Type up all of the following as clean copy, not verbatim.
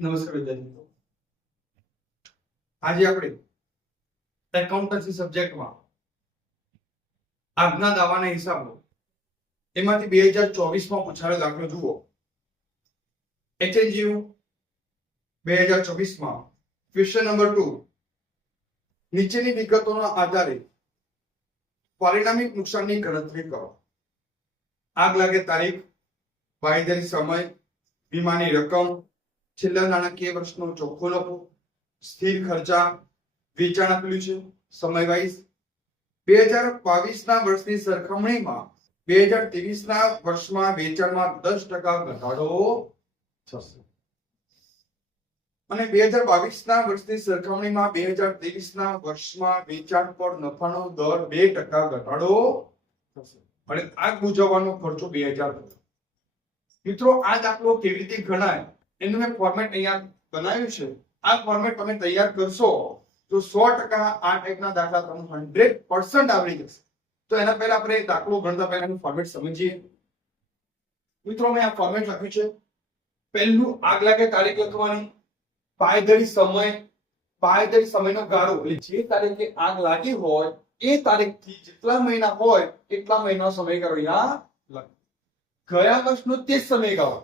નમસ્કાર વિદ્યાર્થી મિત્રો, આજે આપણે એકાઉન્ટન્સી સબ્જેક્ટમાં આજના દાવાના હિસાબો એમાંથી 2024 માં પૂછાયેલો દાખલો જુઓ. HNGU 2024 માં ક્વેશ્ચન નંબર 2, નીચેની વિગતોના આધારે પરિણામિક નુકસાનની ગણતરી કરો. આગ લાગે તારીખ, બાંયધરી સમય, વીમાની રકમ, છેલ્લા નાણાકીય વર્ષનો ચોખ્ખો નફો, સ્થિર ખર્ચા, વેચાણ આપેલું છે સમય વાઇઝ. 2022 ના વર્ષની સરખામણીમાં 2023 ના વર્ષમાં વેચાણમાં 10% ઘટાડો થશે અને 2022 ના વર્ષની સરખામણીમાં 2023 ના વર્ષમાં વેચાણ પર નફાનો દર 2% ઘટાડો થશે અને આગ બુઝાવવાનો ખર્ચો 2000. મિત્રો, આ દાખલો કેવી રીતે ગણાય એનું મેં ફોર્મેટ અહીંયા બનાવ્યું છે. આ ફોર્મેટ તમે તૈયાર કરશો તો 100% આ ટાઈપના દાખલા તમને 100% આવડી જશે. તો એના પહેલા આપણે દાખલો ગણતા પહેલા એનું ફોર્મેટ સમજીએ. મિત્રો, મેં આ ફોર્મેટ લખ્યું છે. પહેલું આગ લાગે તારીખ લખવાની, બાંયધરી સમયનો ગાળો, એટલે જે તારીખે આગ લાગી હોય એ તારીખથી જેટલા મહિના હોય એટલા મહિનાનો સમયગાળો અહીંયા લખ. ગયા વર્ષનો તે જ સમયગાળો,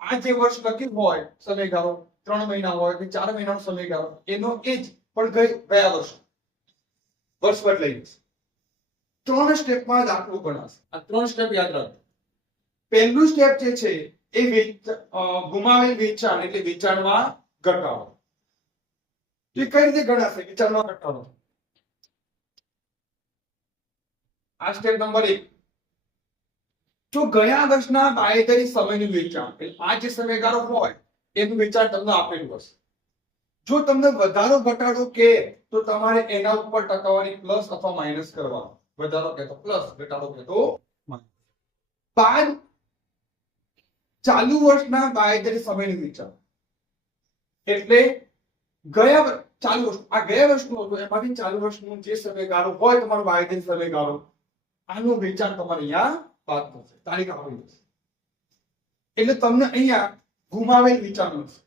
આ જે વર્ષ લખ્યું હોય સમયગાળો 3 મહિના હોય કે 4 મહિનાનો સમયગાળો એનો એ જ, પણ ગયા વર્ષ બદલાઈ જશે. 3 સ્ટેપમાં દાખલો ગણાશે. આ 3 સ્ટેપ યાદ રાખો. પહેલું સ્ટેપ જે છે એ ગુમાવેલ વેચાણ એટલે વેચાણમાં ઘટાડો. તો કઈ રીતે ગણાશે વેચાણમાં ઘટાડો? આ સ્ટેપ નંબર 1. જો ગયા વર્ષના બાંયધરી સમયનું વેચાણ, આ જે સમયગાળો હોય એનું વેચાણ તમને આપેલું હશે. જો તમને વધારો ઘટાડો કે તો તમારે એના ઉપર ટકાવારી પ્લસ અથવા માઇનસ કરવાનો. વધારો કે તો પ્લસ, ઘટાડો કે તો માઇનસ. ચાલુ વર્ષના બાંયધરી સમયનું વેચાણ એટલે ગયા વર્ષનું હતું એમાંથી ચાલુ વર્ષનું જે સમયગાળો હોય તમારો બાંયધરી સમયગાળો, આનું વેચાણ તમારે અહીંયા બાદ થશે, તારીખ આપી થશે. એટલે તમને અહીંયા ગુમાવેલ વેચાણ મળશે.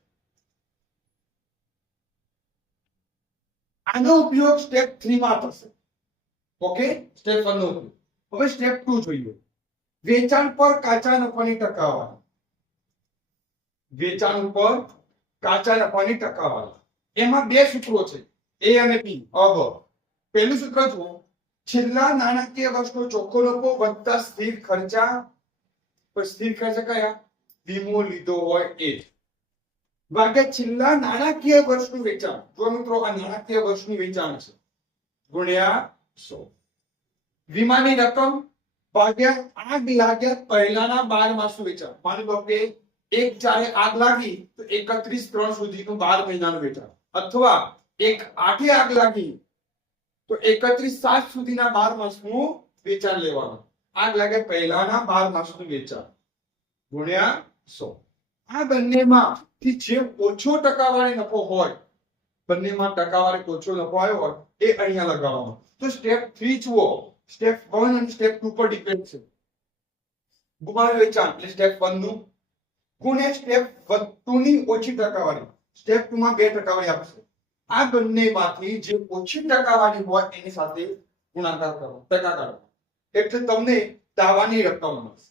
આનો ઉપયોગ સ્ટેપ 3 માં થશે. ઓકે, સ્ટેપ 1 નો ઉપયોગ. હવે સ્ટેપ 2 જોઈએ. વેચાણ પર કાચા નફાની ટકાવારી. વેચાણ ઉપર કાચા નફાની ટકાવારી, એમાં 2 સૂત્રો છે, A અને B. પહેલું સૂત્ર જુઓ. છેલ્લા નાણાકીય વર્ષનો ચોખ્ખો નફો વત્તા સ્થિર ખર્ચા. સ્થિર ખર્ચા કયા? વીમો લીધો હોય એ ભાગ્યા છેલ્લા નાણાકીય વર્ષનું વેચાણ. જો મિત્રો આ નાણાકીય વર્ષનું વેચાણ છે ગુણ્યા 100. વીમાની રકમ ભાગ્યા આગ લાગ્યા પહેલાના 12 માસનું વેચાણ. માની લો કે 1/4 આગ લાગી તો 31/3 સુધીનું 12 મહિનાનું વેચાણ, અથવા 1/8 આગ લાગી તો 31/7 સુધીના 12 માસનું વેચાણ લેવાનું. આગ લાગે પહેલાના 12 માસનું વેચાણ ગુણ્યા 100. આ બંનેમાંથી જે ઓછો ટકાવારી નફો હોય, બંનેમાં ટકાવારી ઓછો નફો આવ્યો હોય એ અહીંયા લગાવવાનો. તો સ્ટેપ 3 જુઓ. સ્ટેપ 1 અને સ્ટેપ 2 પર ડિપેન્ડ છે. ગુમાવેલ વેચાણ એટલે સ્ટેપ 1 નું ગુણ્યા સ્ટેપ 2 ની ઓછી ટકાવારી. સ્ટેપ 2 માં 2 ટકાવારી આપશે. આ બંનેમાંથી જે ઓછી ટકાવારી હોય એની સાથે ગુણાકાર કરો, ટકા કરો, એટલે તમને દાવાની રકમ મળશે.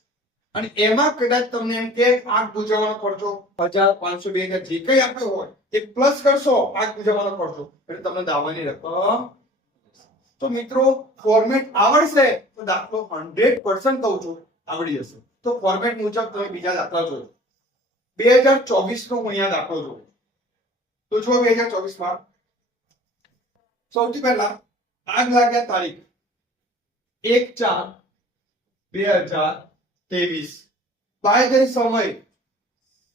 અને એમાં કદાચ તમને એમ કે આગ બુઝાવવાનો ખર્ચો 1000, 500, 2000 જે કંઈ આપ્યો હોય એ પ્લસ કરશો આગ બુઝાવવાનો ખર્ચો, એટલે તમને દાવાની રકમ. તો મિત્રો, ફોર્મેટ આવડશે તો દાખલો 100% કહું છું આવડી જશે. તો ફોર્મેટ મુજબ તમે બીજા દાખલા જોયો. 2024 નો અહીંયા દાખલો જોયો. તો જો 2024 માં સૌથી પહેલા આગ લાગ્યા તારીખ 1/4/2023. બાંયધરી સમય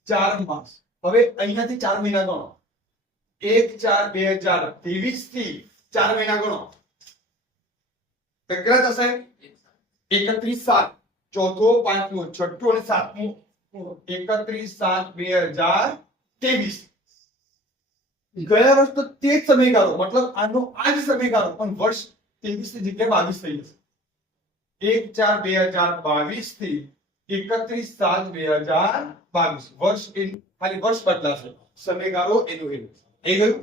4 માસ. હવે અહીંયાથી 4 મહિના ગણો. 1/4/2023 થી 4 મહિના ગણો. કેટલા થશે? 31/7, ચોથો, પાંચમો, છઠ્ઠો અને સાતમો. 31/7/2023. ગયા વર્ષ તો તે જ સમયગાળો, મતલબ આનો આ જ સમયગાળો, પણ વર્ષ 23 ની જગ્યાએ 22 થઈ જશે. 1/4/2022 થી 31/7/2022 વર્ષ ખાલી વર્ષ બદલાશે. સમયગાળો એનું એનું એ ગયું.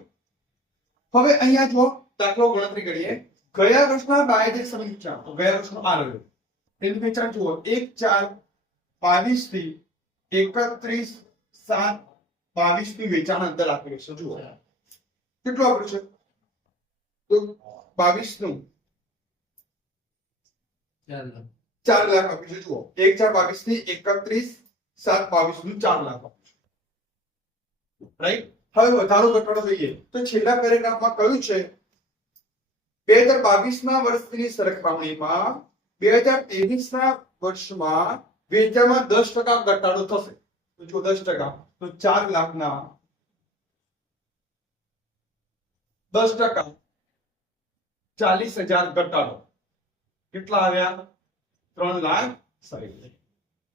હવે અહીંયા જો દાખલો ગણતરી કરીએ. ગયા વર્ષના બાયોટેક સમય વેચાણ, તો ગયા વર્ષનો આ રહ્યો એનું વેચાણ જુઓ 1/4/22 થી 31/7/22 નું વેચાણ અંતર આપેલું છે. જુઓ કેટલું આપ્યું છે, તો 22 નું 4 લાખ આપ્યું છે. જુઓ 1/4/22 થી 31/7/22 નું 4 લાખ આપ્યું છે. રાઈટ. હવે વધારો ઘટાડો જોઈએ તો છેલ્લા પેરેગ્રાફમાં કહ્યું છે 2022 ના વર્ષની સરખામણીમાં 2023 ના વર્ષમાં વેચાણમાં 10% ઘટાડો થશે. તો જો 10%, તો 4 લાખના 10% 40,000 ઘટાડો કેટલા આવ્યા? 3,60,000.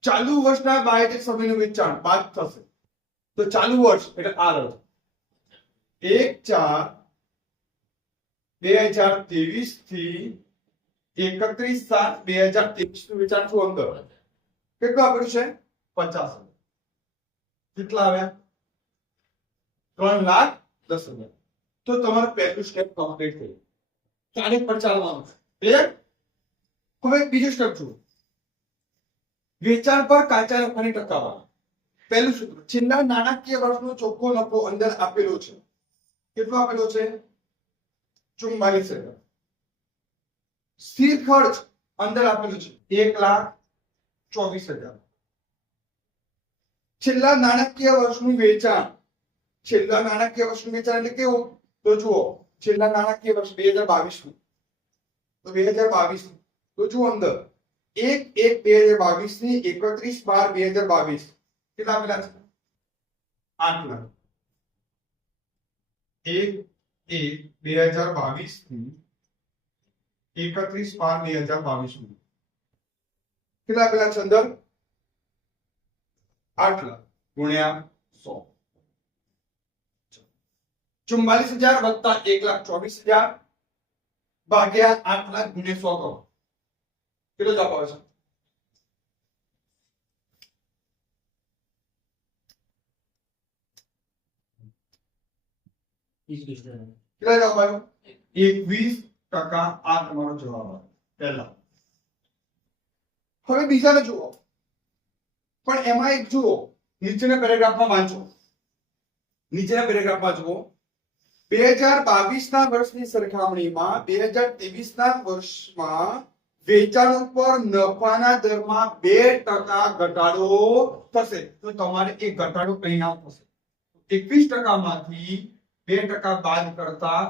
ચાલુ વર્ષના બાયોટેક સમયનું વેચાણ બાદ થશે, તો ચાલુ વર્ષ એટલે આ રહ્યો 1/4/2023 થી 31/7/2023 નું વેચાણ શું અંદર કેટલું આપ્યું છે? 50,000. કેટલા આવ્યા? 3,10,000. તો તમારું પહેલું સ્ટેપ કમ્પ્લીટ થયું. તારીખ પર ચાલવાનું છે. ક્લિયર? હવે બીજું સ્ટેપ જુઓ. વેચાણ પર કાચા નફાની ટકાવારી. પહેલું સૂત્ર, છેલ્લા નાણાકીય વર્ષનો ચોખ્ખો નફો અંદર આપેલો છે. કેટલો આપેલો છે? 44,000. સ્થિર ખર્ચ અંદર આપેલું છે 1,24,000. છેલ્લા નાણાકીય વર્ષનું વેચાણ, છેલ્લા નાણાકીય વર્ષનું વેચાણ એટલે કેવું? તો જુઓ છેલ્લા નાણાકીય વર્ષ 2022 નું, તો 2022 તો જુઓ અંદર 1/1/2022 ની 31/12/2022 કેટલા આપેલા છે? 8 લાખ. 1/1/2022 થી 31/12/2022 કેટલા આપેલા છે અંદર? 8 લાખ ગુણ્યા 100. 44,000 વત્તા 1,24,000 ભાગ્યા 8 લાખ ગુણ્યા 100 કરો. કેટલો જવાબ આવે છે? કેટલા જવાબ આવ્યો? 21%. આ તમારો જવાબ આવે પહેલા. હવે બીજાને જુઓ, પણ એમાં એક જુઓ નીચેના પેરેગ્રાફમાં વાંચો. નીચેના પેરેગ્રાફમાં જુઓ 2022 ના વર્ષની સરખામણીમાં 2023 ના વર્ષમાં વેચાણ ઉપર નફાના દરમાં 2% ઘટાડો થશે. તો તમારે એક ઘટાડો પરિણામ થશે. 21% માંથી 2% બાદ કરતા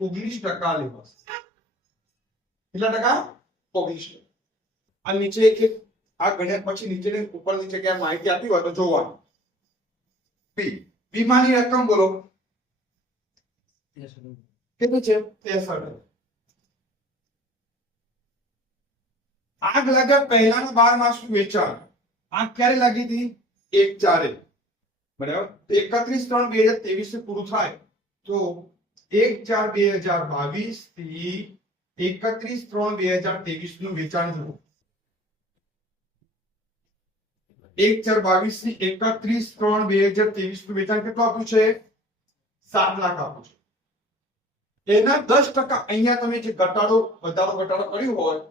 19% લેવાશે. કેટલા ટકા? 19%. આ નીચે એક આ ગણ્યા પછી નીચેની ઉપર નીચે ક્યાં માહિતી આપી હોય તો જોવાનું. બી માની રકમ બોલો કેટલું છે? 63. આગ લાગ્યા પહેલાના 12 માસનું વેચાણ. આગ ક્યારે લાગી હતી? 1/4. બરાબર. તો 31/3/2023 પૂરું થાય તો 1/4/2022 થી 31/3/2023 નું વેચાણ જુઓ. 1/4/22 થી 31/3/2023 નું વેચાણ કેટલું આપ્યું છે? 7 લાખ આપ્યું છે. એના 10% અહીંયા તમે જે ઘટાડો વધારો ઘટાડો કર્યો હોય,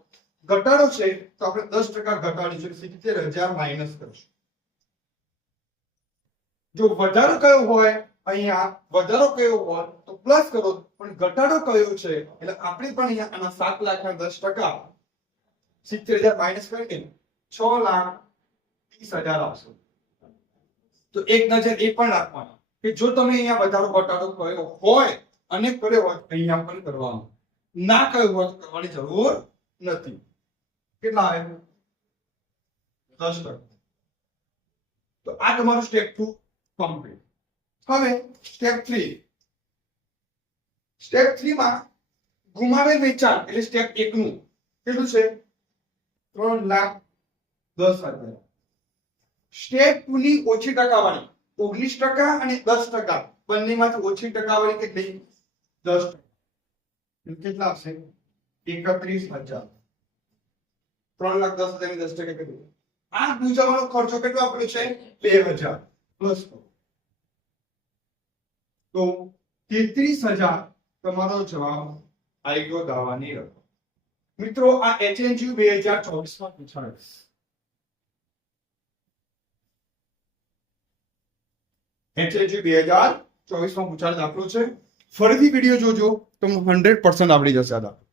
ઘટાડો છે તો આપણે 10% ઘટાડીશું 70,000 માઈનસ કરશું. જો વધારો કયો હોય અહીંયા વધારો કયો હોય તો પ્લસ કરો, પણ ઘટાડો કયો છે એટલે આપણે પણ અહીંયા આના 7 લાખના 10% 70,000 માઈનસ કરીને 6,30,000 આવશે. તો એક નજર એ પણ રાખવાનો કે જો તમે અહીંયા વધારો ઘટાડો કર્યો હોય અને કર્યો હોય અહીંયા પણ કરવાનો, ના કર્યો હોય તો કરવાની જરૂર નથી. કેટલા આવે? 10%. તો આ તમારું સ્ટેપ 2 કમ્પ્લીટ. હવે સ્ટેપ 3. સ્ટેપ 3 માં ગુમાવેલ વેચાણ એટલે સ્ટેપ 1 નું કેટલું છે? 3,10,000. સ્ટેપ 2 ની ઓછી ટકાવારી 19% અને 10%. બંનેમાંથી ઓછી ટકાવારી કેટલી? 10%. કેટલા આવશે? 31,000. 3,10,000 ની 10% કેટલું? આ ગુજાવાનો ખર્ચો કેટલો આપેલો છે? 2,000 પ્લસ તો 33,000 તમારો જવાબ આવી ગયો દાવાની રકમ. મિત્રો આ HNGU 2024 માં પૂછાયું. HNGU 2024 માં પૂછાયેલ દાખલો છે. ફરીથી વિડીયો જોજો તો 100% આવડી જશે આ દાખલો.